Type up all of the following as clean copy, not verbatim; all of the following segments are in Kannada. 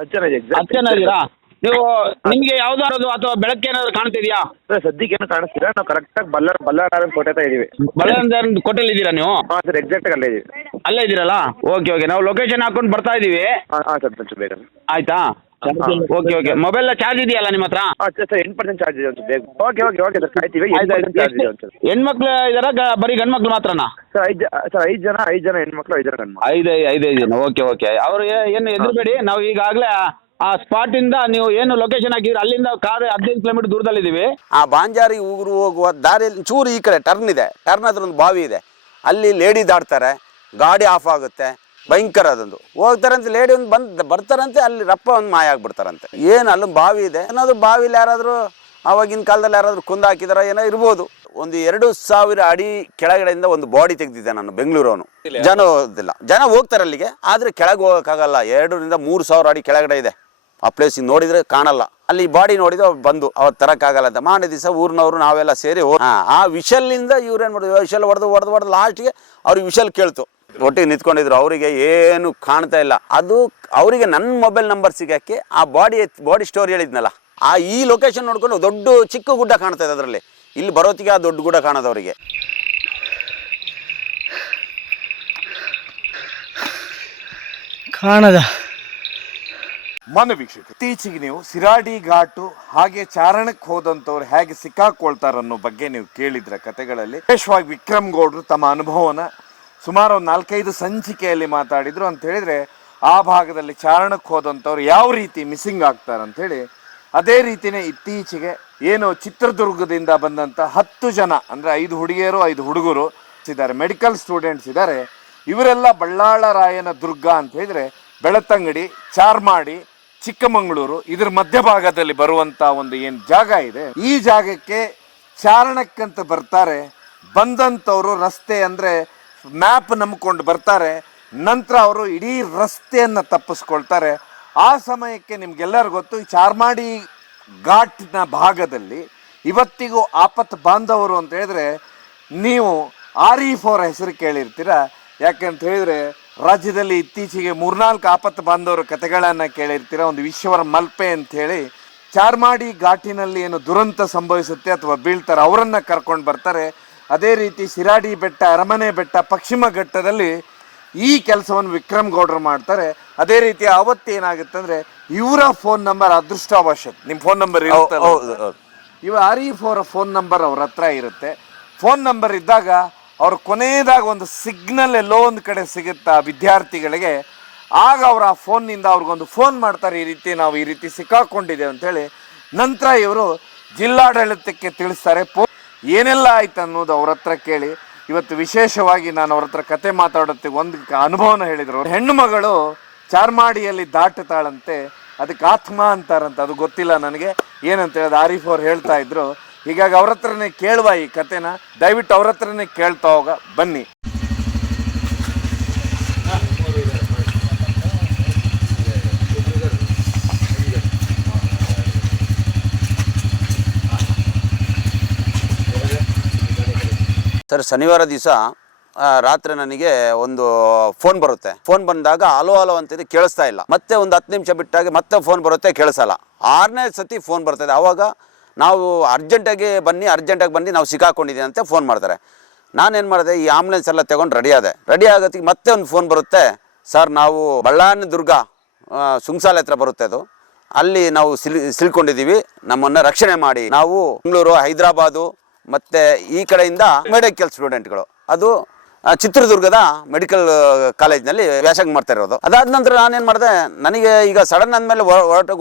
10 ಜನ ಇದೆ. 10 ಜನ ಇದ್ದೀರಾ ನೀವು? ನಿಮಗೆ ಯಾವ್ದಾದ್ರು ಅಥವಾ ಬೆಳಗ್ಗೆ ಏನಾದ್ರು ಕಾಣ್ತಿದ್ಯಾ? ಸರ್ ಸದ್ಯಕ್ಕೆ ಏನು ಕಾಣಿಸ್ತೀರಾ, ನಾವು ಕರೆಕ್ಟಾಗಿ ಬಲ್ಲಾಳನ ಕೋಟೆ ಹತ್ರ ಇದೀವಿ. ಬಳ್ಳಾರಿ ಕೋಟೆಯಲ್ಲಿ ಇದ್ದೀರಾ ನೀವು? ಹಾಂ ಸರ್, ಎಕ್ಸಾಕ್ಟಾಗಿ ಅಲ್ಲೇ ಇದೀವಿ. ಅಲ್ಲೇ ಇದ್ದೀರಲ್ಲ? ಓಕೆ ನಾವು ಲೊಕೇಶನ್ ಹಾಕೊಂಡು ಬರ್ತಾ ಇದ್ದೀವಿ. ಹಾಂ ಸರ್, కొంచెం ಬೇಗ. ಆಯ್ತಾ? ಓಕೆ ಮೊಬೈಲ್ ಚಾರ್ಜ್ ಇದೆಯಲ್ಲ ನಿಮ್ಮ ಹತ್ರ? ಹಾಂ ಸರ್ 8% ಚಾರ್ಜ್ ಇದೆ ಒಂದು ಬೇಗ. Okay sir, ಕಾಯ್ತೀವಿ. 8% ಚಾರ್ಜ್ ಇದೆ ಒಂದು. ಹೆಣ್ಮಕ್ಳು ಇದಾರ ಬರೀ ಗಂಡು ಮಕ್ಳು ಮಾತ್ರನಾ? ಸರ್ 5 ಜನ ಹೆಣ್ಮಕ್ಳು, 5 ಜನ ಗಂಡು ಮಕ್ಳು. 5 ಜನ. ಓಕೆ ಅವ್ರು ಏನು ಎದುರುಬೇಡಿ, ನಾವು ಈಗಾಗಲೇ ಆ ಸ್ಪಾಟಿಂದ ನೀವು ಏನು ಲೊಕೇಶನ್ ಹಾಕಿದ್ರಿ ಅಲ್ಲಿಂದ ಕಾರ್ 15 ಕಿಲೋಮೀಟರ್ ದೂರದಲ್ಲಿದ್ದೀವಿ. ಆ ಬಾಂಜಾರಿ ಊರು ಹೋಗುವ ದಾರಿಯಲ್ಲಿ ಚೂರು ಈ ಕಡೆ ಟರ್ನ್ ಇದೆ, ಟರ್ನ್ ಹತ್ರ ಒಂದು ಬಾವಿ ಇದೆ, ಅಲ್ಲಿ ಲೇಡಿ ದಾಡ್ತಾರೆ, ಗಾಡಿ ಆಫ್ ಆಗುತ್ತೆ, ಭಯಂಕರ ಅದೊಂದು. ಹೋಗ್ತಾರಂತೆ ಲೇಡಿ ಒಂದು ಬರ್ತಾರಂತೆ, ಅಲ್ಲಿ ರಪ್ಪ ಒಂದು ಮಾಯ ಆಗ್ಬಿಡ್ತಾರಂತೆ. ಏನು ಅಲ್ಲೊಂದು ಬಾವಿ ಇದೆ, ಏನಾದರೂ ಬಾವಿಲಿ ಯಾರಾದರೂ ಆವಾಗಿನ ಕಾಲದಲ್ಲಿ ಯಾರಾದರೂ ಕುಂದು ಹಾಕಿದಾರ ಏನೋ ಇರ್ಬೋದು. ಒಂದು 2000 ಅಡಿ ಕೆಳಗಡೆಯಿಂದ ಒಂದು ಬಾಡಿ ತೆಗೆದಿದ್ದೆ ನಾನು, ಬೆಂಗಳೂರವನು. ಜನ ಹೋಗೋದಿಲ್ಲ, ಜನ ಹೋಗ್ತಾರೆ ಅಲ್ಲಿಗೆ, ಆದರೆ ಕೆಳಗೆ ಹೋಗೋಕ್ಕಾಗಲ್ಲ. 2ರಿಂದ 3 ಅಡಿ ಕೆಳಗಡೆ ಇದೆ ಆ ಪ್ಲೇಸ್. ನೋಡಿದ್ರೆ ಕಾಣಲ್ಲ. ಅಲ್ಲಿ ಬಾಡಿ ನೋಡಿದ್ರೆ ಬಂದು ಅವ್ರು ತರಕ್ಕಾಗಲ್ಲ ಅಂತ ಮಾರನೇ ದಿವಸ ಊರಿನವರು ನಾವೆಲ್ಲ ಸೇರಿ ಆ ವಿಷಲ್ನಿಂದ ಇವ್ರೇನು ಮಾಡಿದ್ರು, ವಿಷಲ್ ಹೊಡೆದು ಲಾಸ್ಟ್ಗೆ ಅವ್ರಿಗೆ ವಿಷಲ್ ಕೇಳ್ತು. ಒಟ್ಟಿಗೆ ನಿಂತ್ಕೊಂಡಿದ್ರು, ಅವರಿಗೆ ಏನು ಕಾಣ್ತಾ ಇಲ್ಲ. ಅದು ಅವರಿಗೆ ನನ್ನ ಮೊಬೈಲ್ ನಂಬರ್ ಸಿಗಕ್ಕೆ ಆ ಬಾಡಿ ಸ್ಟೋರಿ ಹೇಳಿದ್ನಲ್ಲ, ಈ ಲೊಕೇಶನ್ ನೋಡ್ಕೊಂಡು ದೊಡ್ಡ ಚಿಕ್ಕ ಗುಡ್ಡ ಕಾಣ್ತಾ ಇದೆ ಅದರಲ್ಲಿ. ಇಲ್ಲಿ ಬರೋತ್ತಿಗೆ ಆ ದೊಡ್ಡ ಗುಡ್ಡ ಕಾಣೋದು ಅವರಿಗೆ. ಕಾಣದ ಮಾನ್ಯ ವೀಕ್ಷಕ, ಇತ್ತೀಚೆಗೆ ನೀವು ಸಿರಾಡಿ ಘಾಟು ಹಾಗೆ ಚಾರಣಕ್ಕೆ ಹೋದಂಥವ್ರು ಹೇಗೆ ಸಿಕ್ಕಾಕೊಳ್ತಾರನ್ನೋ ಬಗ್ಗೆ ನೀವು ಕೇಳಿದ್ರ ಕತೆಗಳಲ್ಲಿ. ವಿಶೇಷವಾಗಿ ವಿಕ್ರಮ್ ಗೌಡ್ರು ತಮ್ಮ ಅನುಭವನ ಸುಮಾರು 4-5 ಸಂಚಿಕೆಯಲ್ಲಿ ಮಾತಾಡಿದ್ರು. ಅಂತ ಹೇಳಿದ್ರೆ ಆ ಭಾಗದಲ್ಲಿ ಚಾರಣಕ್ಕೆ ಹೋದಂಥವ್ರು ಯಾವ ರೀತಿ ಮಿಸ್ಸಿಂಗ್ ಆಗ್ತಾರಂಥೇಳಿ. ಅದೇ ರೀತಿಯೇ ಇತ್ತೀಚೆಗೆ ಏನು ಚಿತ್ರದುರ್ಗದಿಂದ ಬಂದಂಥ 10 ಜನ, ಅಂದರೆ 5 ಹುಡುಗಿಯರು 5 ಹುಡುಗರು ಇದ್ದಾರೆ, ಮೆಡಿಕಲ್ ಸ್ಟೂಡೆಂಟ್ಸ್ ಇದ್ದಾರೆ. ಇವರೆಲ್ಲ ಬಳ್ಳಾಳರಾಯನ ದುರ್ಗ ಅಂತ ಹೇಳಿದ್ರೆ ಬೆಳತಂಗಡಿ, ಚಾರ್ಮಾಡಿ, ಚಿಕ್ಕಮಗಳೂರು ಇದರ ಮಧ್ಯಭಾಗದಲ್ಲಿ ಬರುವಂಥ ಒಂದು ಏನು ಜಾಗ ಇದೆ, ಈ ಜಾಗಕ್ಕೆ ಚಾರಣಕ್ಕಂತ ಬರ್ತಾರೆ. ಬಂದಂಥವರು ರಸ್ತೆ ಅಂದರೆ ಮ್ಯಾಪ್ ನಂಬ್ಕೊಂಡು ಬರ್ತಾರೆ. ನಂತರ ಅವರು ಇಡೀ ರಸ್ತೆಯನ್ನು ತಪ್ಪಿಸ್ಕೊಳ್ತಾರೆ. ಆ ಸಮಯಕ್ಕೆ ನಿಮ್ಗೆಲ್ಲರಿಗೂ ಗೊತ್ತು, ಈ ಚಾರ್ಮಾಡಿ ಘಾಟ್ನ ಭಾಗದಲ್ಲಿ ಇವತ್ತಿಗೂ ಆಪತ್ತು ಬಾಂಧವರು ಅಂತ ಹೇಳಿದ್ರೆ ನೀವು RE4 ಹೆಸರು ಕೇಳಿರ್ತೀರ. ಯಾಕಂತ ಹೇಳಿದ್ರೆ ರಾಜ್ಯದಲ್ಲಿ ಇತ್ತೀಚೆಗೆ 3-4 ಆಪತ್ತು ಬಾಂಧವರು ಕತೆಗಳನ್ನು ಕೇಳಿರ್ತೀರ. ಒಂದು ವಿಶ್ವರ ಮಲ್ಪೆ ಅಂತ ಹೇಳಿ ಚಾರ್ಮಾಡಿ ಘಾಟಿನಲ್ಲಿ ಏನು ದುರಂತ ಸಂಭವಿಸುತ್ತೆ ಅಥವಾ ಬೀಳ್ತಾರೆ ಅವರನ್ನು ಕರ್ಕೊಂಡು ಬರ್ತಾರೆ. ಅದೇ ರೀತಿ ಸಿರಾಡಿ ಬೆಟ್ಟ, ಅರಮನೆ ಬೆಟ್ಟ, ಪಶ್ಚಿಮ ಘಟ್ಟದಲ್ಲಿ ಈ ಕೆಲಸವನ್ನು ವಿಕ್ರಮ್ ಗೌಡ್ರು ಮಾಡ್ತಾರೆ. ಅದೇ ರೀತಿ ಅವತ್ತೇನಾಗುತ್ತೆ ಅಂದರೆ ಇವರ ಫೋನ್ ನಂಬರ್ ಅದೃಷ್ಟವಶತ್ ನಿಮ್ಮ ಫೋನ್ ನಂಬರ್ ಇರುತ್ತಲ್ಲ, ಇವ RE4 ಫೋನ್ ನಂಬರ್ ಅವ್ರ ಹತ್ರ ಇರುತ್ತೆ. ಫೋನ್ ನಂಬರ್ ಇದ್ದಾಗ ಅವ್ರ ಕೊನೆಯದಾಗ ಒಂದು ಸಿಗ್ನಲ್ ಎಲ್ಲೋ ಒಂದು ಕಡೆ ಸಿಗುತ್ತಾ ವಿದ್ಯಾರ್ಥಿಗಳಿಗೆ. ಆಗ ಅವ್ರು ಆ ಫೋನ್ನಿಂದ ಅವ್ರಿಗೊಂದು ಫೋನ್ ಮಾಡ್ತಾರೆ, ನಾವು ಈ ರೀತಿ ಸಿಕ್ಕಾಕೊಂಡಿದ್ದೇವೆ ಅಂತೇಳಿ. ನಂತರ ಇವರು ಜಿಲ್ಲಾಡಳಿತಕ್ಕೆ ತಿಳಿಸ್ತಾರೆ. ಏನೆಲ್ಲ ಆಯ್ತು ಅನ್ನೋದು ಅವ್ರ ಹತ್ರ ಕೇಳಿ ಇವತ್ತು ವಿಶೇಷವಾಗಿ ನಾನು ಅವ್ರ ಹತ್ರ ಕತೆ ಮಾತಾಡೋದಕ್ಕೆ ಒಂದು ಅನುಭವನ ಹೇಳಿದರು. ಹೆಣ್ಣು ಮಗಳು ಚಾರ್ಮಾಡಿಯಲ್ಲಿ ದಾಟುತ್ತಾಳಂತೆ, ಅದಕ್ಕೆ ಆತ್ಮ ಅಂತಾರಂತ, ಅದು ಗೊತ್ತಿಲ್ಲ ನನಗೆ ಏನಂತ ಹೇಳಿದ RE4 ಹೇಳ್ತಾ ಇದ್ರು. ಹೀಗಾಗಿ ಅವ್ರ ಹತ್ರನೇ ಕೇಳುವ ಈ ಕತೆನ, ದಯವಿಟ್ಟು ಅವ್ರ ಹತ್ರನೇ ಕೇಳ್ತಾ ಹೋಗ ಬನ್ನಿ. ಸರ್, ಶನಿವಾರ ದಿವಸ ರಾತ್ರಿ ನನಗೆ ಒಂದು ಫೋನ್ ಬರುತ್ತೆ. ಫೋನ್ ಬಂದಾಗ ಹಲೋ ಅಂತಿದೆ, ಕೇಳಿಸ್ತಾ ಇಲ್ಲ. ಮತ್ತೆ ಒಂದು 10 ನಿಮಿಷ ಬಿಟ್ಟಾಗ ಮತ್ತೆ ಫೋನ್ ಬರುತ್ತೆ, ಕೇಳಿಸಲ್ಲ. 6ನೇ ಸತಿ ಫೋನ್ ಬರ್ತದೆ. ಆವಾಗ ನಾವು ಅರ್ಜೆಂಟಾಗಿ ಬನ್ನಿ ನಾವು ಸಿಕ್ಕಾಕೊಂಡಿದ್ದೀವಿ ಅಂತ ಫೋನ್ ಮಾಡ್ತಾರೆ. ನಾನೇನು ಮಾಡಿದೆ, ಈ ಆಂಬುಲೆನ್ಸ್ ಎಲ್ಲ ತಗೊಂಡು ರೆಡಿ ಆಗೋತ್ತಿಗೆ ಮತ್ತೆ ಒಂದು ಫೋನ್ ಬರುತ್ತೆ. ಸರ್, ನಾವು ಬಳ್ಳಾರಿ ದುರ್ಗ ಸುಂಗ್ಸಾಲೆ ಹತ್ರ ಬರುತ್ತೆ ಅದು, ಅಲ್ಲಿ ನಾವು ಸಿಲ್ಕೊಂಡಿದ್ದೀವಿ, ನಮ್ಮನ್ನು ರಕ್ಷಣೆ ಮಾಡಿ. ನಾವು ಬೆಂಗಳೂರು, ಹೈದರಾಬಾದು ಮತ್ತು ಈ ಕಡೆಯಿಂದ ಮೆಡಿಕಲ್ ಸ್ಟೂಡೆಂಟ್ಗಳು, ಅದು ಚಿತ್ರದುರ್ಗದ ಮೆಡಿಕಲ್ ಕಾಲೇಜ್ನಲ್ಲಿ ವ್ಯಾಸಂಗ ಮಾಡ್ತಾ ಇರೋದು. ಅದಾದ ನಂತರ ನಾನೇನು ಮಾಡಿದೆ, ನನಗೆ ಈಗ ಸಡನ್ ಅಂದಮೇಲೆ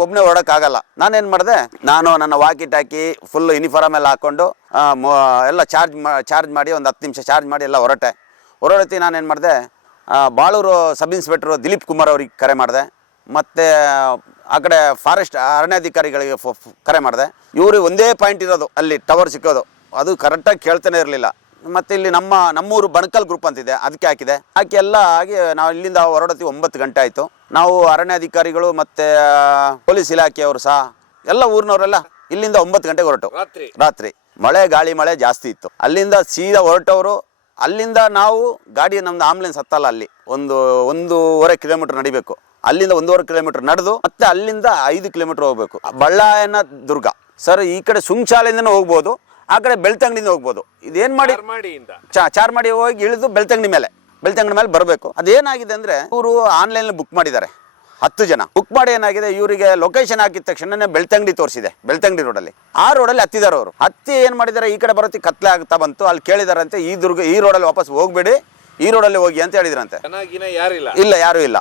ಒಬ್ಬನೇ ಹೊರಡೋಕ್ಕಾಗಲ್ಲ. ನಾನೇನು ಮಾಡಿದೆ, ನಾನು ನನ್ನ ವಾಕಿ ಟಾಕಿ ಫುಲ್ ಯೂನಿಫಾರ್ಮ್ ಎಲ್ಲ ಹಾಕ್ಕೊಂಡು ಎಲ್ಲ ಚಾರ್ಜ್ ಮಾಡಿ ಒಂದು 10 ನಿಮಿಷ ಚಾರ್ಜ್ ಮಾಡಿ ಎಲ್ಲ ಹೊರಡತಿ. ನಾನೇನು ಮಾಡಿದೆ, ಬಾಳೂರು ಸಬ್ ಇನ್ಸ್ಪೆಕ್ಟ್ರು ದಿಲೀಪ್ ಕುಮಾರ್ ಅವ್ರಿಗೆ ಕರೆ ಮಾಡಿದೆ. ಮತ್ತು ಆ ಕಡೆ ಫಾರೆಸ್ಟ್ ಅರಣ್ಯಾಧಿಕಾರಿಗಳಿಗೆ ಕರೆ ಮಾಡಿದೆ. ಇವರು ಒಂದೇ ಪಾಯಿಂಟ್ ಇರೋದು, ಅಲ್ಲಿ ಟವರ್ ಸಿಕ್ಕೋದು, ಅದು ಕರೆಕ್ಟಾಗಿ ಕೇಳ್ತಾನೆ ಇರಲಿಲ್ಲ. ಮತ್ತು ಇಲ್ಲಿ ನಮ್ಮೂರು ಬಣಕಲ್ ಗ್ರೂಪ್ ಅಂತಿದೆ, ಅದಕ್ಕೆ ಹಾಕಿ ಎಲ್ಲ ಆಗಿ ನಾವು ಇಲ್ಲಿಂದ ಹೊರಡತ್ತೀವಿ. 9 ಗಂಟೆ ಆಯಿತು. ನಾವು ಅರಣ್ಯಾಧಿಕಾರಿಗಳು ಮತ್ತು ಪೊಲೀಸ್ ಇಲಾಖೆಯವರು ಸಹ ಎಲ್ಲ ಊರಿನವರೆಲ್ಲ ಇಲ್ಲಿಂದ 9 ಗಂಟೆಗೆ ಹೊರಟು. ರಾತ್ರಿ ಗಾಳಿ ಮಳೆ ಜಾಸ್ತಿ ಇತ್ತು. ಅಲ್ಲಿಂದ ಸೀದಾ ಹೊರಟವರು. ಅಲ್ಲಿಂದ ನಾವು ಗಾಡಿ, ನಮ್ಮದು ಆಂಬುಲೆನ್ಸ್ ಹತ್ತಲ್ಲ, ಅಲ್ಲಿ 1.5 ಕಿಲೋಮೀಟರ್ ನಡಿಬೇಕು. ಅಲ್ಲಿಂದ 1.5 ಕಿಲೋಮೀಟರ್ ನಡೆದು ಮತ್ತೆ ಅಲ್ಲಿಂದ 5 ಕಿಲೋಮೀಟರ್ ಹೋಗ್ಬೇಕು. ಬಳ್ಳಾಯನ ದುರ್ಗ ಸರ್, ಈ ಕಡೆ ಸುಂಚಾಲೆಯಿಂದನೂ ಹೋಗ್ಬೋದು, ಆ ಕಡೆ ಬೆಳ್ತಂಗಡಿಯಿಂದ ಹೋಗ್ಬೋದು. ಇದೇನ್ ಮಾಡಿ ಚಾರ್ಮಾಡಿ ಹೋಗಿ ಇಳಿದು ಬೆಳ್ತಂಗಡಿ ಮೇಲೆ ಬರಬೇಕು. ಅದೇನಾಗಿದೆ ಅಂದ್ರೆ ಇವರು ಆನ್ಲೈನ್ ಬುಕ್ ಮಾಡಿದ್ದಾರೆ 10 ಜನ ಬುಕ್ ಮಾಡಿ. ಏನಾಗಿದೆ, ಇವರಿಗೆ ಲೊಕೇಶನ್ ಹಾಕಿದ ತಕ್ಷಣ ಬೆಳ್ತಂಗಡಿ ತೋರಿಸಿದೆ, ಬೆಳ್ತಂಗಡಿ ರೋಡಲ್ಲಿ. ಆ ರೋಡಲ್ಲಿ ಹತ್ತಿದ್ದಾರೆ ಅವರು. ಹತ್ತಿ ಏನ್ ಮಾಡಿದ್ದಾರೆ, ಈ ಕಡೆ ಬರುತ್ತೆ ಕತ್ಲೆ ಆಗ್ತಾ ಬಂತು. ಅಲ್ಲಿ ಕೇಳಿದಾರಂತೆ, ಈ ರೋಡಲ್ಲಿ ವಾಪಸ್ ಹೋಗ್ಬೇಡಿ, ಈ ರೋಡಲ್ಲಿ ಹೋಗಿ ಅಂತ ಹೇಳಿದ್ರಂತೆ. ಇಲ್ಲ, ಯಾರು ಇಲ್ಲ.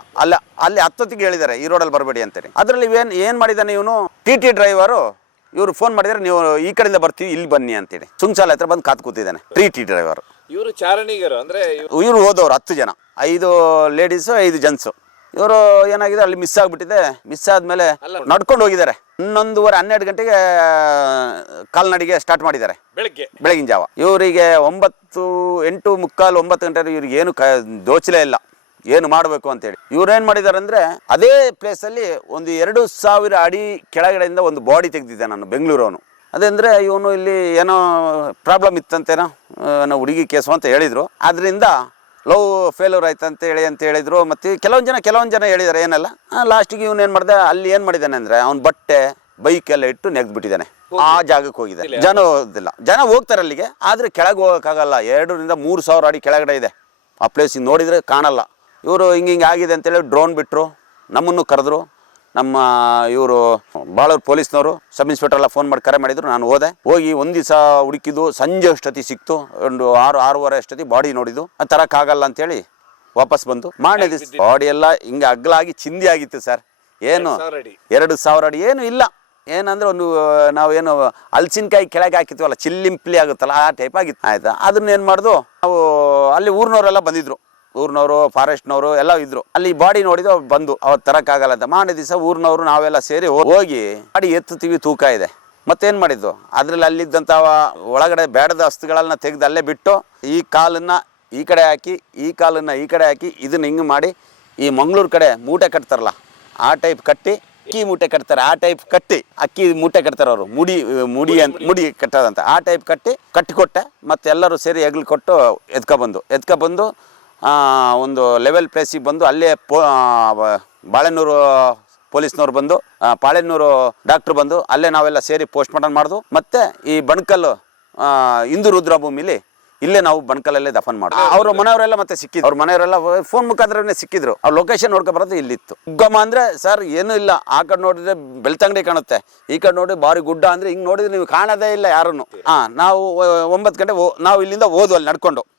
ಅಲ್ಲಿ ಹತ್ತೊತ್ತಿಗೆ ಹೇಳಿದ್ದಾರೆ ಈ ರೋಡಲ್ಲಿ ಬರಬೇಡಿ ಅಂತೇಳಿ. ಅದರಲ್ಲಿ ಏನ್ ಮಾಡಿದಾನೆ ಇವನು, ಟಿ ಡ್ರೈವರು. ಇವರು ಫೋನ್ ಮಾಡಿದ್ರೆ, ನೀವು ಈ ಕಡೆಯಿಂದ ಬರ್ತೀವಿ, ಇಲ್ಲಿ ಬನ್ನಿ ಅಂತೇಳಿ ಸುಂಚಾಲೆ ಹತ್ರ ಬಂದು ಕಾತ್ ಕೂತಿದ್ದಾನೆ ಟಿ ಡ್ರೈವರ್. ಇವರು ಚಾರಣಿಗರು ಅಂದ್ರೆ ಇವರು ಹೋದವ್ರು 10 ಜನ, 5 ಲೇಡೀಸು 5 ಜೆಂಟ್ಸು. ಇವರು ಏನಾಗಿದೆ, ಅಲ್ಲಿ ಮಿಸ್ ಆಗ್ಬಿಟ್ಟಿದೆ. ಮಿಸ್ ಆದ್ಮೇಲೆ ನಡ್ಕೊಂಡು ಹೋಗಿದ್ದಾರೆ. 11:30 12 ಗಂಟೆಗೆ ಕಾಲ್ನಡಿಗೆ ಸ್ಟಾರ್ಟ್ ಮಾಡಿದ್ದಾರೆ ಬೆಳಗಿನ ಜಾವ. ಇವರಿಗೆ 8 8:45 9 ಗಂಟೆ ಇವ್ರಿಗೆ ಏನು ದೋಚಲೇ ಇಲ್ಲ, ಏನು ಮಾಡಬೇಕು ಅಂತೇಳಿ. ಇವ್ರೇನ್ ಮಾಡಿದ್ದಾರೆ ಅಂದ್ರೆ, ಅದೇ ಪ್ಲೇಸ್ ಅಲ್ಲಿ ಒಂದು 2000 ಅಡಿ ಕೆಳಗಡೆಯಿಂದ ಒಂದು ಬಾಡಿ ತೆಗೆದಿದ್ದೆ ನಾನು, ಬೆಂಗಳೂರವನು. ಅದಂದ್ರೆ ಇವನು ಇಲ್ಲಿ ಏನೋ ಪ್ರಾಬ್ಲಮ್ ಇತ್ತಂತೇನೋ, ಹುಡುಗಿ ಕೇಸು ಅಂತ ಹೇಳಿದ್ರು. ಆದ್ರಿಂದ ಲವ್ ಫೇಲ್ಯೂರ್ ಆಯ್ತು ಅಂತ ಹೇಳಿದ್ರು. ಮತ್ತೆ ಕೆಲವೊಂದು ಜನ ಹೇಳಿದ್ದಾರೆ ಏನಲ್ಲ. ಲಾಸ್ಟಿಗೆ ಇವನು ಏನು ಮಾಡಿದೆ, ಅಲ್ಲಿ ಏನು ಮಾಡಿದ್ದಾನೆ ಅಂದರೆ, ಅವ್ನ ಬಟ್ಟೆ ಬೈಕ್ ಎಲ್ಲ ಇಟ್ಟು ನೆಗ್ದ್ಬಿಟ್ಟಿದ್ದಾನೆ. ಆ ಜಾಗಕ್ಕೆ ಹೋಗಿದೆ. ಜನ ಹೋಗೋದಿಲ್ಲ, ಜನ ಹೋಗ್ತಾರೆ ಅಲ್ಲಿಗೆ, ಆದರೆ ಕೆಳಗೆ ಹೋಗೋಕ್ಕಾಗಲ್ಲ. 2,000-3,000 ಅಡಿ ಕೆಳಗಡೆ ಇದೆ ಆ ಪ್ಲೇಸ್. ನೋಡಿದರೆ ಕಾಣಲ್ಲ. ಇವರು ಹಿಂಗೆ ಆಗಿದೆ ಅಂತೇಳಿ ಡ್ರೋನ್ ಬಿಟ್ಟರು, ನಮ್ಮನ್ನು ಕರೆದ್ರು. ನಮ್ಮ ಇವರು ಬಾಳೂರು ಪೊಲೀಸ್ನವರು ಸಬ್ ಇನ್ಸ್ಪೆಕ್ಟರ್ ಎಲ್ಲ ಫೋನ್ ಮಾಡಿ ಕರೆ ಮಾಡಿದ್ರು. ನಾನು ಹೋಗಿ ಒಂದು ದಿವಸ ಹುಡುಕಿದ್ದು, ಸಂಜೆ ಅಷ್ಟೊತ್ತಿ ಸಿಕ್ತು. ಒಂದು 6-6:30 ಅಷ್ಟೊತ್ತಿ ಬಾಡಿ ನೋಡಿದ್ದು. ಅದು ತರಕ್ಕಾಗಲ್ಲ ಅಂತೇಳಿ ವಾಪಸ್ ಬಂದು ಮಾಡೇ ದಿವಸ ಬಾಡಿ ಎಲ್ಲ ಹಿಂಗೆ ಅಗ್ಲಾಗಿ ಚಿಂದಿ ಆಗಿತ್ತು ಸರ್. ಏನು 2,000 ಅಡಿ ಏನು ಇಲ್ಲ. ಏನಂದ್ರೆ ಒಂದು ನಾವೇನು ಹಲಸಿನಕಾಯಿ ಕೆಳಗೆ ಹಾಕಿತ್ವಲ್ಲ, ಚಿಲ್ಲಿಂಪ್ಲಿ ಆಗುತ್ತಲ್ಲ, ಆ ಟೈಪ್ ಆಗಿತ್ತು. ಆಯ್ತಾ, ಅದನ್ನ ಏನು ಮಾಡ್ದು, ನಾವು ಅಲ್ಲಿ ಊರಿನವರೆಲ್ಲ ಬಂದಿದ್ರು. ಊರಿನವರು, ಫಾರೆಸ್ಟ್ನವರು ಎಲ್ಲ ಇದ್ರು. ಅಲ್ಲಿ ಬಾಡಿ ನೋಡಿದ್ರು, ಬಂದು ಅವತ್ತು ತರಕ್ಕಾಗಲ್ಲ ಅಂತ ಮಾಡೋ ದಿವಸ ಊರಿನವರು ನಾವೆಲ್ಲ ಸೇರಿ ಹೋಗಿ ಬಾಡಿ ಎತ್ತುತ್ತೀವಿ, ತೂಕ ಇದೆ. ಮತ್ತೇನು ಮಾಡಿದ್ದು, ಅದರಲ್ಲಿ ಅಲ್ಲಿದ್ದಂಥ ಒಳಗಡೆ ಬೇಡದ ವಸ್ತುಗಳನ್ನ ತೆಗೆದು ಅಲ್ಲೇ ಬಿಟ್ಟು, ಈ ಕಾಲನ್ನ ಈ ಕಡೆ ಹಾಕಿ, ಈ ಕಾಲನ್ನ ಈ ಕಡೆ ಹಾಕಿ, ಇದನ್ನ ಹಿಂಗೆ ಮಾಡಿ, ಈ ಮಂಗಳೂರು ಕಡೆ ಮೂಟೆ ಕಟ್ತಾರಲ್ಲ ಆ ಟೈಪ್ ಕಟ್ಟಿ, ಅಕ್ಕಿ ಮೂಟೆ ಕಟ್ತಾರೆ ಆ ಟೈಪ್ ಕಟ್ಟಿ, ಅಕ್ಕಿ ಮೂಟೆ ಕಟ್ತಾರೆ ಅವರು, ಮುಡಿ ಕಟ್ಟೋದಂತ ಆ ಟೈಪ್ ಕಟ್ಟಿಕೊಟ್ಟೆ. ಮತ್ತೆ ಎಲ್ಲರೂ ಸೇರಿ ಹೆಗ್ಲು ಕೊಟ್ಟು ಎತ್ಕೊಬಂದು ಒಂದು ಲೆವೆಲ್ ಪ್ಲೇಸಿಗೆ ಬಂದು, ಅಲ್ಲೇ ಬಾಳೆನೂರು ಪೊಲೀಸ್ನವ್ರು ಬಂದು, ಪಾಳೆನೂರು ಡಾಕ್ಟ್ರು ಬಂದು, ಅಲ್ಲೇ ನಾವೆಲ್ಲ ಸೇರಿ ಪೋಸ್ಟ್ ಮಾರ್ಟಮ್ ಮಾಡಿದ್ವು. ಮತ್ತೆ ಈ ಬಣಕಲ್ಲು ಹಿಂದೂ ರುದ್ರಭೂಮಿಲಿ ಇಲ್ಲೇ ನಾವು ಬಣಕಲಲ್ಲೇ ದಫನ್ ಮಾಡಿದ್ವಿ. ಅವ್ರ ಮನೆಯವರೆಲ್ಲ ಮತ್ತೆ ಸಿಕ್ಕಿದ್ರು. ಅವ್ರ ಮನೆಯವರೆಲ್ಲ ಫೋನ್ ಮುಖಾಂತರನೇ ಸಿಕ್ಕಿದ್ರು. ಅವ್ರ ಲೊಕೇಶನ್ ನೋಡ್ಕೊ ಬರೋದು ಇಲ್ಲಿತ್ತು. ಉಗ್ಗಮ ಅಂದ್ರೆ ಸರ್ ಏನೂ ಇಲ್ಲ. ಆ ಕಡೆ ನೋಡಿದ್ರೆ ಬೆಳ್ತಂಗಡಿ ಕಾಣುತ್ತೆ, ಈ ಕಡೆ ನೋಡಿ ಬಾರಿ ಗುಡ್ಡ. ಅಂದ್ರೆ ಹಿಂಗ್ ನೋಡಿದ್ರೆ ನೀವು ಕಾಣೋದೇ ಇಲ್ಲ ಯಾರನ್ನು. ನಾವು 9 ಗಂಟೆ ನಾವು ಇಲ್ಲಿಂದ ಹೋದ್ವು. ಅಲ್ಲಿ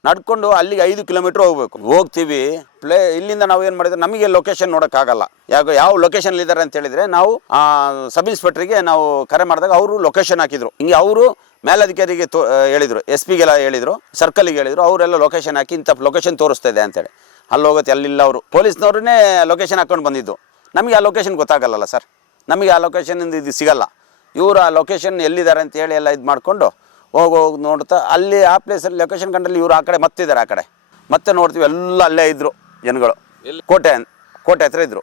ನಡ್ಕೊಂಡು ಅಲ್ಲಿಗೆ 5 ಕಿಲೋಮೀಟರ್ ಹೋಗ್ತೀವಿ. ಇಲ್ಲಿಂದ ನಾವು ಏನು ಮಾಡಿದ್ರೆ, ನಮಗೆ ಲೊಕೇಶನ್ ನೋಡೋಕ್ಕಾಗಲ್ಲ. ಯಾವ ಲೊಕೇಶನ್ ಇದ್ದಾರೆ ಅಂತ ಹೇಳಿದ್ರೆ, ನಾವು ಸಬ್ ಇನ್ಸ್ಪೆಕ್ಟರ್ಗೆ ನಾವು ಕರೆ ಮಾಡಿದಾಗ ಅವರು ಲೊಕೇಶನ್ ಹಾಕಿದ್ರು. ಹಿಂಗೆ ಅವರು ಮೇಲಧಿಕಾರಿಗೆ ಹೇಳಿದ್ರು, SP-ಗೆಲ್ಲ ಹೇಳಿದ್ರು, ಸರ್ಕಲ್ಗೆ ಹೇಳಿದ್ರು. ಅವರೆಲ್ಲ ಲೊಕೇಶನ್ ಹಾಕಿ ಇಂಥ ಲೊಕೇಶನ್ ತೋರಿಸ್ತಾ ಇದೆ ಅಂತೇಳಿ. ಅಲ್ಲಿ ಹೋಗುತ್ತೆ, ಅಲ್ಲಿಲ್ಲ. ಅವರು ಪೊಲೀಸ್ನವ್ರನ್ನೇ ಲೊಕೇಶನ್ ಹಾಕೊಂಡು ಬಂದಿದ್ದು. ನಮಗೆ ಆ ಲೊಕೇಶನ್ ಗೊತ್ತಾಗಲ್ಲ ಸರ್. ನಮಗೆ ಆ ಲೊಕೇಶನಿಂದ ಇದು ಸಿಗಲ್ಲ. ಇವರು ಆ ಲೊಕೇಶನ್ ಎಲ್ಲಿದ್ದಾರೆ ಅಂತ ಹೇಳಿ ಎಲ್ಲ ಇದು ಮಾಡಿಕೊಂಡು ಹೋಗಿ ನೋಡ್ತಾ, ಅಲ್ಲಿ ಆ ಪ್ಲೇಸಲ್ಲಿ ಲೊಕೇಶನ್ ಕಂಡಲ್ಲಿ ಇವರು ಆ ಕಡೆ ಮತ್ತಿದ್ದಾರೆ. ಆ ಕಡೆ ಮತ್ತೆ ನೋಡ್ತೀವಿ, ಎಲ್ಲ ಅಲ್ಲೇ ಇದ್ರು ಜನಗಳು. ಕೋಟೆ ಹತ್ರ ಇದ್ರು.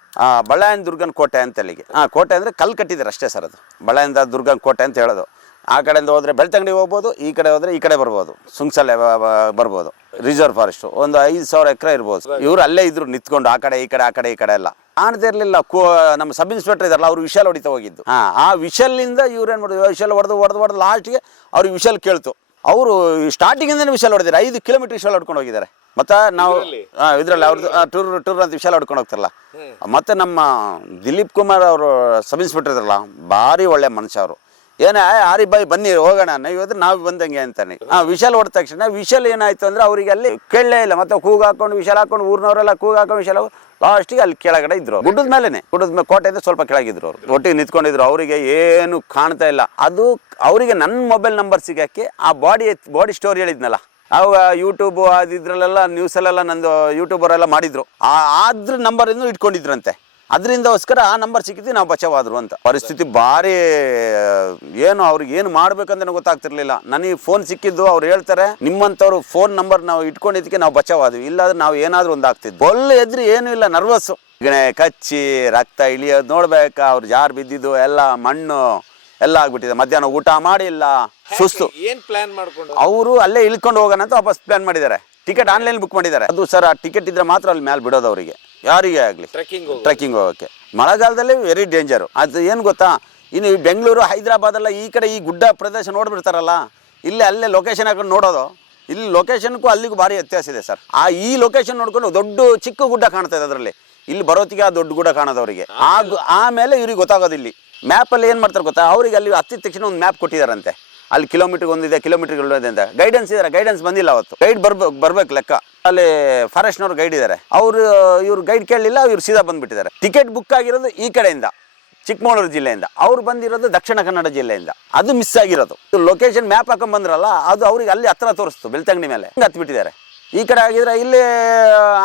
ಬಳ್ಳಾಯನ ದುರ್ಗನ ಕೋಟೆ ಅಂತ ಅಲ್ಲಿಗೆ. ಕೋಟೆ ಅಂದರೆ ಕಲ್ಲು ಕಟ್ಟಿದ್ದಾರೆ ಅಷ್ಟೇ ಸರ್. ಅದು ಬಳ್ಳಾಯನ ದುರ್ಗನ ಕೋಟೆ ಅಂತ ಹೇಳೋದು. ಆ ಕಡೆಯಿಂದ ಹೋದರೆ ಬೆಳ್ತಂಗಡಿ ಹೋಗ್ಬೋದು, ಈ ಕಡೆ ಹೋದರೆ ಈ ಕಡೆ ಬರ್ಬೋದು, ಸುಂಗ್ಸಲೆ ಬರ್ಬೋದು. ರಿಸರ್ವ್ ಫಾರೆಸ್ಟ್ ಒಂದು 5,000 ಎಕರೆ ಇರ್ಬೋದು. ಇವರು ಅಲ್ಲೇ ಇದ್ರು ನಿಂತ್ಕೊಂಡು, ಆ ಕಡೆ ಈ ಕಡೆ ಎಲ್ಲ ಕಾಣದೇ ಇರಲಿಲ್ಲ. ನಮ್ಮ ಸಬ್ ಇನ್ಸ್ಪೆಕ್ಟರ್ ಇದಾರಲ್ಲ, ಅವ್ರು ವಿಷಲ್ ಹೊಡಿತಾ ಹೋಗಿದ್ದು. ಆ ವಿಷಲ್ನಿಂದ ಇವ್ರು ಏನು ಮಾಡಿದ್ರು, ವಿಷಲ್ ಹೊಡೆದು ಲಾಸ್ಟ್ಗೆ ಅವ್ರಿಗೆ ವಿಷಲ್ ಕೇಳ್ತು. ಅವರು ಸ್ಟಾರ್ಟಿಂಗಿಂದ ವಿಷಲ್ ಹೊಡೆದಿದ್ದಾರೆ. 5 ಕಿಲೋಮೀಟರ್ ವಿಷಲ್ ಹೊಡ್ಕೊಂಡು ಹೋಗಿದ್ದಾರೆ. ಮತ್ತೆ ನಾವು ಇದರಲ್ಲಿ ಅವ್ರದ್ದು ಟೂರ್ ಅಂತ ವಿಷಲ್ ಹೊಡ್ಕೊಂಡು ಹೋಗ್ತಾರಲ್ಲ. ಮತ್ತೆ ನಮ್ಮ ದಿಲೀಪ್ ಕುಮಾರ್ ಅವರು ಸಬ್ ಇನ್ಸ್ಪೆಕ್ಟರ್ ಇದಾರಲ್ಲ, ಭಾರಿ ಒಳ್ಳೆ ಮನುಷ್ಯ ಅವರು. ಏನೇ ಆರಿಬಾಯಿ ಬನ್ನಿ ಹೋಗೋಣ, ಇವತ್ತು ನಾವು ಬಂದಂಗೆ ಅಂತಾನೆ. ವಿಷಲ್ ಹೊಡೆದ ತಕ್ಷಣ ವಿಷಲ್ ಏನಾಯ್ತು ಅಂದ್ರೆ, ಅವರಿಗೆ ಅಲ್ಲಿ ಕೇಳಲೇ ಇಲ್ಲ. ಮತ್ತೆ ಕೂಗು ಹಾಕೊಂಡು ವಿಷಲ್ ಹಾಕೊಂಡು ಊರಿನವರೆಲ್ಲ ಕೂಗು ಹಾಕೊಂಡು ವಿಷಲ್ ಲಾಸ್ಟಿಗೆ ಅಲ್ಲಿ ಕೆಳಗಡೆ ಇದ್ರು. ಗುಡ್ಡದ ಮೇಲೆ ಕೋಟೆಯಿಂದ ಸ್ವಲ್ಪ ಕೆಳಗಿದ್ರು. ಅವ್ರು ಒಟ್ಟಿಗೆ ನಿಂತ್ಕೊಂಡಿದ್ರು. ಅವರಿಗೆ ಏನು ಕಾಣ್ತಾ ಇಲ್ಲ. ಅದು ಅವರಿಗೆ ನನ್ನ ಮೊಬೈಲ್ ನಂಬರ್ ಸಿಗಕ್ಕೆ ಆ ಬಾಡಿ ಸ್ಟೋರಿ ಹೇಳಿದ್ನಲ್ಲ, ಅವಾಗ ಯೂಟ್ಯೂಬ್ ಇದ್ರಲ್ಲೆಲ್ಲ ನ್ಯೂಸಲ್ಲೆಲ್ಲ ನಂದು ಯೂಟ್ಯೂಬರೆಲ್ಲ ಮಾಡಿದ್ರು. ಅದ್ರ ನಂಬರ್ ಇನ್ನೂ ಇಟ್ಕೊಂಡಿದ್ರಂತೆ. ಅದರಿಂದೋಸ್ಕರ ಆ ನಂಬರ್ ಸಿಕ್ಕಿದ್ದು ನಾವು ಬಚಾವಾದ್ರು ಅಂತ. ಪರಿಸ್ಥಿತಿ ಭಾರಿ ಏನು, ಅವ್ರಿಗೆ ಏನು ಮಾಡ್ಬೇಕಂತ ಗೊತ್ತಾಗ್ತಿರ್ಲಿಲ್ಲ. ನನಗೆ ಫೋನ್ ಸಿಕ್ಕಿದ್ದು, ಅವ್ರು ಹೇಳ್ತಾರೆ ನಿಮ್ಮಂಥವ್ರು ಫೋನ್ ನಂಬರ್ ನಾವು ಇಟ್ಕೊಂಡಿದ್ದಕ್ಕೆ ನಾವು ಬಚಾವಾದ್ವಿ, ಇಲ್ಲಾಂದ್ರೆ ನಾವು ಏನಾದರೂ ಒಂದು ಆಗ್ತಿದ್ವಿ. ಬೊಲ್ಲು ಎದ್ರಿ ಏನೂ ಇಲ್ಲ, ನರ್ವಸ್ಸು. ಕಚ್ಚಿ ರಕ್ತ ಇಳಿಯೋದು ನೋಡ್ಬೇಕಾ, ಅವ್ರು ಜಾರ್ ಬಿದ್ದಿದ್ದು ಎಲ್ಲ ಮಣ್ಣು ಎಲ್ಲ ಆಗ್ಬಿಟ್ಟಿದೆ. ಮಧ್ಯಾಹ್ನ ಊಟ ಮಾಡಿಲ್ಲ, ಸುಸ್ತು. ಏನ್ ಪ್ಲಾನ್ ಮಾಡ್ಕೊಂಡು ಅವರು ಅಲ್ಲೇ ಇಳ್ಕೊಂಡು ಹೋಗೋಣ ಅಂತ ವಾಪಸ್ ಪ್ಲಾನ್ ಮಾಡಿದ್ದಾರೆ. ಟಿಕೆಟ್ ಆನ್ಲೈನ್ ಬುಕ್ ಮಾಡಿದ್ದಾರೆ. ಅದು ಸರ್, ಆ ಟಿಕೆಟ್ ಇದ್ರೆ ಮಾತ್ರ ಅಲ್ಲಿ ಮೇಲೆ ಬಿಡೋದು ಅವರಿಗೆ. ಯಾರಿಗೆ ಆಗಲಿ ಟ್ರೆಕ್ಕಿಂಗ್ ಹೋಗೋಕ್ಕೆ ಮಳೆಗಾಲದಲ್ಲಿ ವೆರಿ ಡೇಂಜರು. ಅದು ಏನು ಗೊತ್ತಾ, ಇನ್ನು ಈ ಬೆಂಗಳೂರು ಹೈದರಾಬಾದೆಲ್ಲ ಈ ಕಡೆ ಈ ಗುಡ್ಡ ಪ್ರದೇಶ ನೋಡಿಬಿಡ್ತಾರಲ್ಲ, ಇಲ್ಲಿ ಅಲ್ಲೇ ಲೊಕೇಶನ್ ಹಾಕೊಂಡು ನೋಡೋದು, ಇಲ್ಲಿ ಲೊಕೇಶನ್ಗೂ ಅಲ್ಲಿಗೂ ಭಾರಿ ವ್ಯತ್ಯಾಸ ಇದೆ ಸರ್. ಈ ಲೊಕೇಶನ್ ನೋಡ್ಕೊಂಡು ದೊಡ್ಡ ಚಿಕ್ಕ ಗುಡ್ಡ ಕಾಣ್ತಾ ಇದೆ ಅದರಲ್ಲಿ, ಇಲ್ಲಿ ಬರೋತ್ತಿಗೆ ಆ ದೊಡ್ಡ ಗುಡ್ಡ ಕಾಣೋದು ಅವರಿಗೆ. ಆಮೇಲೆ ಇವ್ರಿಗೆ ಗೊತ್ತಾಗೋದು. ಇಲ್ಲಿ ಮ್ಯಾಪಲ್ಲಿ ಏನು ಮಾಡ್ತಾರೆ ಗೊತ್ತಾ, ಅವ್ರಿಗೆ ಅಲ್ಲಿ ಹತ್ತಿದ ತಕ್ಷಣ ಒಂದು ಮ್ಯಾಪ್ ಕೊಟ್ಟಿದ್ದಾರಂತೆ, ಅಲ್ಲಿ ಕಿಲೋಮೀಟರ್ಗೆ ಒಂದಿದೆ, ಕಿಲೋಮೀಟರ್ಗೆ ಒಂದಿದೆ ಅಂತ ಗೈಡೆನ್ಸ್ ಇದ್ದಾರೆ. ಗೈಡೆನ್ಸ್ ಬಂದಿಲ್ಲ ಅವತ್ತು, ಗೈಡ್ ಬರ್ಬೇಕು ಲೆಕ್ಕ. ಅಲ್ಲಿ ಫಾರೆಸ್ಟ್ನವ್ರು ಗೈಡ್ ಇದ್ದಾರೆ, ಇವ್ರು ಗೈಡ್ ಕೇಳಲಿಲ್ಲ, ಇವ್ರು ಸೀದಾ ಬಂದುಬಿಟ್ಟಿದ್ದಾರೆ. ಟಿಕೆಟ್ ಬುಕ್ ಆಗಿರೋದು ಈ ಕಡೆಯಿಂದ ಚಿಕ್ಕಮಗಳೂರು ಜಿಲ್ಲೆಯಿಂದ, ಅವ್ರು ಬಂದಿರೋದು ದಕ್ಷಿಣ ಕನ್ನಡ ಜಿಲ್ಲೆಯಿಂದ. ಅದು ಮಿಸ್ ಆಗಿರೋದು. ಲೊಕೇಶನ್ ಮ್ಯಾಪ್ ಹಾಕೊಂಡ್ ಬಂದ್ರಲ್ಲ, ಅದು ಅವ್ರಿಗೆ ಅಲ್ಲಿ ಹತ್ರ ತೋರಿಸ್ತು, ಬೆಳ್ತಂಗಡಿ ಮೇಲೆ ಹತ್ಬಿಟ್ಟಿದ್ದಾರೆ. ಈ ಕಡೆ ಆಗಿದ್ರೆ ಇಲ್ಲಿ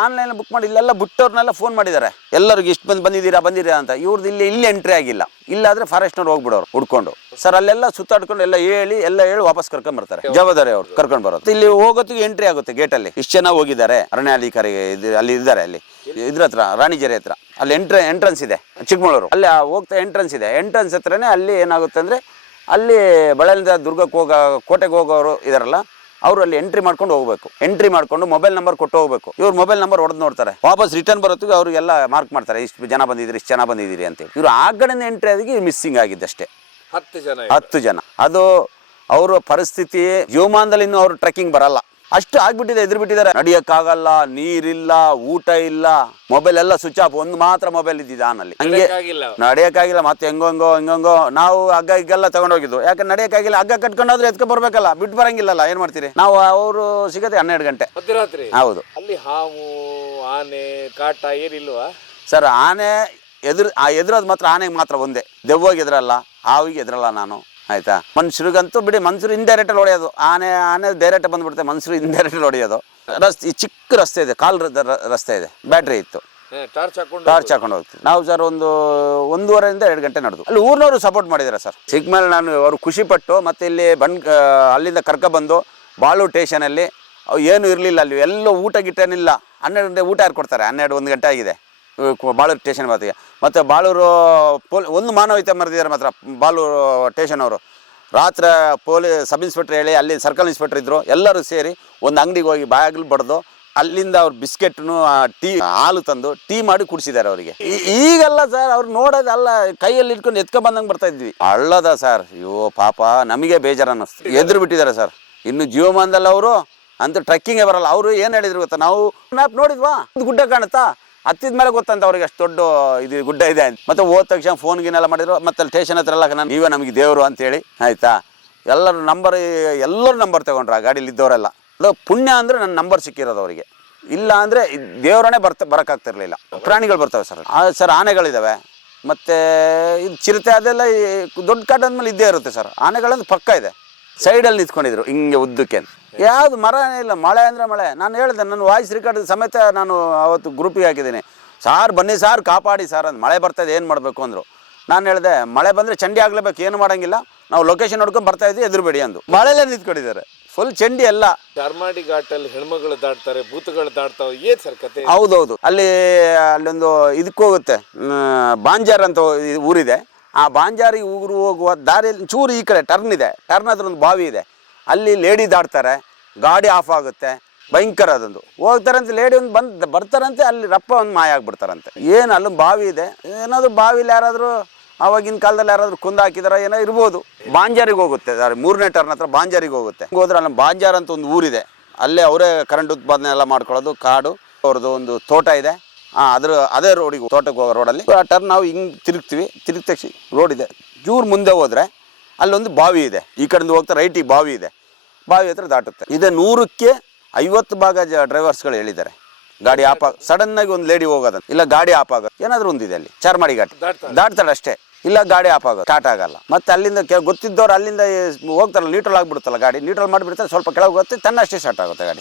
ಆನ್ಲೈನ್ ಬುಕ್ ಮಾಡಿ ಇಲ್ಲೆಲ್ಲ ಬಿಟ್ಟವ್ರನ್ನೆಲ್ಲ ಫೋನ್ ಮಾಡಿದ್ದಾರೆ, ಎಲ್ಲರಿಗೂ ಇಷ್ಟು ಬಂದಿದ್ದೀರಾ ಅಂತ. ಇವ್ರದ್ದು ಇಲ್ಲಿ ಎಂಟ್ರಿ ಆಗಿಲ್ಲ, ಇಲ್ಲಾದ್ರೆ ಫಾರೆಸ್ಟ್ನವ್ರು ಹೋಗ್ಬಿಡೋರು ಹುಡ್ಕೊಂಡು. ಸರ್ ಅಲ್ಲೆಲ್ಲ ಸುತ್ತಾಡ್ಕೊಂಡು ಎಲ್ಲ ಹೇಳಿ ವಾಪಸ್ ಕರ್ಕೊಂಡ್ ಬರ್ತಾರೆ, ಜವಾಬ್ದಾರಿ ಅವ್ರು ಕರ್ಕೊಂಡು ಬರೋದು. ಇಲ್ಲಿ ಹೋಗೋತ್ತಿಗೆ ಎಂಟ್ರಿ ಆಗುತ್ತೆ ಗೇಟಲ್ಲಿ. ಇಷ್ಟು ಜನ ಹೋಗಿದ್ದಾರೆ ಅರಣ್ಯಾಧಿಕಾರಿ ಅಲ್ಲಿ ಇದ್ದಾರೆ, ಅಲ್ಲಿ ಇದ್ರ ಹತ್ರ ರಾಣಿಜೆರೆ ಹತ್ರ ಅಲ್ಲಿ ಎಂಟ್ರೆನ್ಸ್ ಇದೆ ಚಿಕ್ಕಮಗಳೂರು, ಅಲ್ಲಿ ಹೋಗ್ತಾ ಎಂಟ್ರೆನ್ಸ್ ಇದೆ. ಎಂಟ್ರೆನ್ಸ್ ಹತ್ರನೇ ಅಲ್ಲಿ ಏನಾಗುತ್ತೆ ಅಂದರೆ, ಅಲ್ಲಿ ಬಳ್ಳಾರಿಯಿಂದ ದುರ್ಗಕ್ಕೆ ಕೋಟೆಗೆ ಹೋಗೋರು ಇದಾರಲ್ಲ, ಅವರು ಅಲ್ಲಿ ಎಂಟ್ರಿ ಮಾಡ್ಕೊಂಡು ಹೋಗ್ಬೇಕು. ಎಂಟ್ರಿ ಮಾಡ್ಕೊಂಡು ಮೊಬೈಲ್ ನಂಬರ್ ಕೊಟ್ಟು ಹೋಗ್ಬೇಕು. ಇವ್ರು ಮೊಬೈಲ್ ನಂಬರ್ ಹೊಡೆದು ನೋಡ್ತಾರೆ, ವಾಪಸ್ ರಿಟರ್ನ್ ಬರೋತ್ತಿಗೆ ಅವ್ರಿಗೆಲ್ಲ ಮಾರ್ಕ್ ಮಾಡ್ತಾರೆ, ಇಷ್ಟು ಜನ ಬಂದಿದ್ದೀರಿ ಅಂತೇಳಿ. ಇವರು ಆ ಕಡೆಯಿಂದ ಎಂಟ್ರಿ ಆಗಿ ಮಿಸ್ಸಿಂಗ್ ಆಗಿದ್ದಷ್ಟೇ 10 ಜನ. ಅದು ಅವರ ಪರಿಸ್ಥಿತಿ ಜೀವಮಾನದಲ್ಲಿ ಇನ್ನೂ ಅವರು ಟ್ರೆಕ್ಕಿಂಗ್ ಬರಲ್ಲ, ಅಷ್ಟು ಆಗ್ಬಿಟ್ಟಿದೆ. ಎದುರುಬಿಟ್ಟಿದ್ದಾರೆ, ನಡಿಯಕ್ಕಾಗಲ್ಲ, ನೀರಿಲ್ಲ, ಊಟ ಇಲ್ಲ, ಮೊಬೈಲ್ ಎಲ್ಲ ಸ್ವಿಚ್ ಆಫ್. ಒಂದು ಮಾತ್ರ ಮೊಬೈಲ್ ಇದ್ದಿದ್ದು ಆನಲ್ಲಿ, ಹಂಗೆ ನಡೆಯಕ್ಕಾಗಿಲ್ಲ. ಮತ್ತೆ ಹೆಂಗೋ ನಾವು ಹಗ್ಗ ಈಗೆಲ್ಲ ತಗೊಂಡೋಗಿದ್ದು, ಯಾಕಂದ್ರೆ ನಡೆಯಕ್ಕಾಗಿಲ್ಲ. ಹಗ್ಗ ಕಟ್ಕೊಂಡಾದ್ರೆ ಎತ್ಕೊಂಡ್ ಬರ್ಬೇಕಲ್ಲ, ಬಿಟ್ಟು ಬರಂಗಿಲ್ಲಲ್ಲ, ಏನ್ ಮಾಡ್ತೀರಿ ನಾವು. ಅವರು ಸಿಗತ್ತೆ 12 ಗಂಟೆ ಮಧ್ಯರಾತ್ರಿ. ಹೌದು. ಅಲ್ಲಿ ಹಾವು, ಆನೆ ಕಾಟ ಏನಿಲ್ವಾ ಸರ್? ಆನೆ ಎದುರೋದು ಮಾತ್ರ ಆನೆಗೆ ಮಾತ್ರ ಒಂದೇ, ದೆವ್ವಾಗಿ ಎದುರಲ್ಲ, ಹಾವಿಗೆ ಎದುರಲ್ಲ ನಾನು. ಆಯ್ತಾ, ಮನುಷ್ಯರಿಗಂತೂ ಬಿಡಿ, ಮನುಷ್ಯರು ಇಂಡೈರೆಕ್ಟ್ ಹೊಡೆಯೋದು. ಆನೆ ಡೈರೆಕ್ಟ್ ಬಂದ್ಬಿಡುತ್ತೆ, ಮನುಷ್ಯರು ಇಂಡೈರೆಕ್ಟ್ ಹೊಡೆಯೋದು. ಈ ಚಿಕ್ಕ ರಸ್ತೆ ಇದೆ, ಕಾಲ್ ರಸ್ತೆ ಇದೆ, ಬ್ಯಾಟ್ರಿ ಇತ್ತು, ಟಾರ್ಚ್ ಹಾಕೊಂಡು ಹೋಗ್ತೀವಿ ನಾವು ಸರ್. 1:30 2 ಗಂಟೆ ನಡೆದು ಅಲ್ಲಿ ಊರ್ನವರು ಸಪೋರ್ಟ್ ಮಾಡಿದ್ದಾರೆ ಸರ್. ಸಿಕ್ಕ ಮೇಲೆ ನಾನು ಅವರು ಖುಷಿ ಪಟ್ಟು, ಮತ್ತೆ ಇಲ್ಲಿ ಅಲ್ಲಿಂದ ಕರ್ಕೊಬಂದು ಬಾಳೂರು ಸ್ಟೇಷನಲ್ಲಿ ಏನು ಇರಲಿಲ್ಲ, ಅಲ್ಲಿ ಎಲ್ಲೋ ಊಟ ಗಿಟ್ಟೇನಿಲ್ಲ. 12 ಗಂಟೆ ಊಟ ಯಾರು ಕೊಡ್ತಾರೆ? 1 ಗಂಟೆ ಆಗಿದೆ ಬಾಳೂರು ಸ್ಟೇಷನ್ ಮಾತಿಗೆ. ಮತ್ತು ಬಾಳೂರು ಒಂದು ಮಾನವೀಯತೆ ಮರೆದಿದ್ದಾರೆ ಮಾತ್ರ ಬಾಳೂರು ಸ್ಟೇಷನ್ ಅವರು. ರಾತ್ರಿ ಸಬ್ ಇನ್ಸ್ಪೆಕ್ಟರ್ ಹೇಳಿ, ಅಲ್ಲಿ ಸರ್ಕಲ್ ಇನ್ಸ್ಪೆಕ್ಟರ್ ಇದ್ದರು, ಎಲ್ಲರೂ ಸೇರಿ ಒಂದು ಅಂಗಡಿಗೆ ಹೋಗಿ ಬಾಗಿಲು ಬಡ್ದು ಅಲ್ಲಿಂದ ಅವ್ರು ಬಿಸ್ಕೆಟ್ನು ಹಾಲು ತಂದು ಟೀ ಮಾಡಿ ಕುಡಿಸಿದ್ದಾರೆ ಅವರಿಗೆ. ಈಗೆಲ್ಲ ಸರ್ ಅವ್ರು ನೋಡೋದಲ್ಲ, ಕೈಯಲ್ಲಿ ಇಟ್ಕೊಂಡು ಎತ್ಕೊಂಡ್ ಬರ್ತಾ ಇದ್ವಿ. ಅಳ್ಳದ ಸರ್, ಅಯ್ಯೋ ಪಾಪ, ನಮಗೆ ಬೇಜಾರು ಅನ್ನಿಸ್ತು. ಎದುರು ಬಿಟ್ಟಿದ್ದಾರೆ ಸರ್. ಇನ್ನು ಜೀವಮಾನದಲ್ಲಿ ಅವರು ಅಂತೂ ಟ್ರೆಕ್ಕಿಂಗೇ ಬರಲ್ಲ. ಅವರು ಏನು ಹೇಳಿದ್ರು ಗೊತ್ತಾ, ನಾವು ಮ್ಯಾಪ್ ನೋಡಿದ್ವಾ, ಒಂದು ಗುಡ್ಡ ಕಾಣುತ್ತಾ, ಹತ್ತಿದ ಮೇಲೆ ಗೊತ್ತಂತ ಅವ್ರಿಗೆ ಅಷ್ಟು ದೊಡ್ಡ ಇದು ಗುಡ್ಡ ಇದೆ ಅಂತ. ಮತ್ತೆ ಹೋದ ತಕ್ಷಣ ಫೋನ್ಗಿನೆಲ್ಲ ಮಾಡಿದ್ರು. ಮತ್ತೆ ಅಲ್ಲಿ ಸ್ಟೇಷನ್ ಹತ್ರ ಎಲ್ಲ ನೀವೇ ನಮಗೆ ದೇವರು ಅಂತೇಳಿ, ಆಯ್ತಾ, ಎಲ್ಲರೂ ನಂಬರ್ ತಗೊಂಡ್ರು ಆ ಗಾಡೀಲಿ ಇದ್ದವರೆಲ್ಲ. ಅದು ಪುಣ್ಯ ಅಂದರೆ ನನ್ನ ನಂಬರ್ ಸಿಕ್ಕಿರೋದು ಅವರಿಗೆ. ಇಲ್ಲ ಅಂದರೆ ದೇವರನ್ನೇ ಬರೋಕ್ಕಾಗ್ತಿರ್ಲಿಲ್ಲ. ಪ್ರಾಣಿಗಳು ಬರ್ತವೆ ಸರ್. ಸರ್ ಆನೆಗಳಿದ್ದಾವೆ, ಮತ್ತು ಇದು ಚಿರತೆ, ಅದೆಲ್ಲ ದೊಡ್ಡ ಕಾಡಾದ್ಮೇಲೆ ಇದ್ದೇ ಇರುತ್ತೆ ಸರ್. ಆನೆಗಳಂದ್ರೆ ಪಕ್ಕ ಇದೆ. ಸೈಡಲ್ಲಿ ನಿಂತ್ಕೊಂಡಿದ್ರು ಹಿಂಗೆ ಉದ್ದಕ್ಕೆ, ಯಾವುದು ಮರನೇ ಇಲ್ಲ. ಮಳೆ ಅಂದರೆ ಮಳೆ. ನಾನು ಹೇಳಿದೆ, ನನ್ನ ವಾಯ್ಸ್ ರೆಕಾರ್ಡ್ ಸಮೇತ ನಾನು ಅವತ್ತು ಗ್ರೂಪಿಗೆ ಹಾಕಿದ್ದೀನಿ. ಸಾರ್ ಬನ್ನಿ ಸಾರ್, ಕಾಪಾಡಿ ಸಾರ್ ಅಂತ. ಮಳೆ ಬರ್ತದೆ, ಏನು ಮಾಡಬೇಕು ಅಂದರು. ನಾನು ಹೇಳಿದೆ, ಮಳೆ ಬಂದರೆ ಚಂಡಿ ಆಗಲೇಬೇಕು, ಏನು ಮಾಡೋಂಗಿಲ್ಲ, ನಾವು ಲೊಕೇಶನ್ ನೋಡ್ಕೊಂಡು ಬರ್ತಾ ಇದ್ವಿ, ಎದುರುಬೇಡಿ ಅಂದು. ಮಳೆಲ್ಲೇ ನಿಂತ್ಕೊಂಡಿದ್ದಾರೆ, ಫುಲ್ ಚಂಡಿ ಎಲ್ಲ. ಚಾರ್ಮಾಡಿ ಘಾಟಲ್ಲಿ ಹೆಣ್ಮಗಳು ದಾಟ್ತಾರೆ, ಭೂತಗಳು ದಾಟ್ತಾವೆ, ಏನು ಸರ್ ಕತೆ? ಹೌದೌದು. ಅಲ್ಲೊಂದು ಇದಕ್ಕೆ ಹೋಗುತ್ತೆ, ಬಾಂಜಾರ್ ಅಂತ ಊರಿದೆ. ಆ ಬಾಂಜಾರಿಗೆ ಹೋಗುವ ದಾರಿಯಲ್ಲಿ ಚೂರು ಈ ಕಡೆ ಟರ್ನ್ ಇದೆ, ಟರ್ನ್ ಹತ್ರ ಒಂದು ಬಾವಿ ಇದೆ. ಅಲ್ಲಿ ಲೇಡಿ ದಾಟ್ತಾರೆ, ಗಾಡಿ ಆಫ್ ಆಗುತ್ತೆ, ಭಯಂಕರ ಅದೊಂದು. ಹೋಗ್ತಾರಂತೆ, ಲೇಡಿ ಒಂದು ಬರ್ತಾರಂತೆ, ಅಲ್ಲಿ ರಪ್ಪ ಒಂದು ಮಾಯ ಆಗ್ಬಿಡ್ತಾರಂತೆ. ಏನು ಅಲ್ಲೊಂದು ಬಾವಿ ಇದೆ, ಏನಾದರೂ ಬಾವಿಲಿ ಯಾರಾದರೂ ಆವಾಗಿನ ಕಾಲದಲ್ಲಿ ಯಾರಾದರೂ ಕುಂದ ಹಾಕಿದಾರ ಏನೋ ಇರ್ಬೋದು. ಬಾಂಜಾರಿಗೆ ಹೋಗುತ್ತೆ, 3ನೇ ಟರ್ನ್ ಹತ್ರ ಬಾಂಜಾರಿಗೆ ಹೋಗುತ್ತೆ. ಹೋದ್ರೆ ಅಲ್ಲಿ ಬಾಂಜಾರ್ ಅಂತ ಒಂದು ಊರಿದೆ, ಅಲ್ಲೇ ಅವರೇ ಕರೆಂಟ್ ಉತ್ಪಾದನೆ ಎಲ್ಲ ಮಾಡ್ಕೊಳ್ಳೋದು. ಕಾಡು, ಅವ್ರದ್ದು ಒಂದು ತೋಟ ಇದೆ. ಅದೇ ರೋಡಿಗೆ, ತೋಟಕ್ಕೆ ಹೋಗೋ ರೋಡಲ್ಲಿ ಆ ಟರ್ನ್ ನಾವು ಹಿಂಗೆ ತಿರುಗ್ತೀವಿ. ತಿರುಗಿದ ತಕ್ಷಣ ರೋಡ್ ಇದೆ. ಜೂರು ಮುಂದೆ ಹೋದರೆ ಅಲ್ಲೊಂದು ಬಾವಿ ಇದೆ. ಈ ಕಡೆಯಿಂದ ಹೋಗ್ತಾ ರೈಟಿಗೆ ಬಾವಿ ಇದೆ, ಬಾವಿ ಹತ್ರ ದಾಟುತ್ತೆ. ಇದೆ 100ಕ್ಕೆ 50 ಭಾಗ ಡ್ರೈವರ್ಸ್ಗಳು ಹೇಳಿದ್ದಾರೆ. ಗಾಡಿ ಆಫ್ ಸಡನ್ನಾಗಿ ಒಂದು ಲೇಡಿ ಹೋಗೋದಂತ, ಇಲ್ಲ ಗಾಡಿ ಆಫ್ ಆಗೋದು, ಏನಾದರೂ ಒಂದಿದೆ ಅಲ್ಲಿ ಚಾರ್ಮಾಡಿ ಘಾಟ್ ದಾಟ್ತಾಳೆ ಅಷ್ಟೇ, ಇಲ್ಲ ಗಾಡಿ ಆಫ್ ಆಗೋದು, ಸ್ಟಾರ್ಟ್ ಆಗಲ್ಲ. ಮತ್ತೆ ಅಲ್ಲಿಂದ ಗೊತ್ತಿದ್ದವ್ರು ಅಲ್ಲಿಂದ ಹೋಗ್ತಾರಲ್ಲ, ನ್ಯೂಟ್ರಲ್ ಆಗಿಬಿಡುತ್ತಲ್ಲ ಗಾಡಿ, ನ್ಯೂಟ್ರಲ್ ಮಾಡಿಬಿಡ್ತಾರೆ, ಸ್ವಲ್ಪ ಕೆಳಗೆ ಹೋಗುತ್ತೆ, ತನ್ನಷ್ಟೇ ಸ್ಟಾರ್ಟ್ ಆಗುತ್ತೆ ಗಾಡಿ.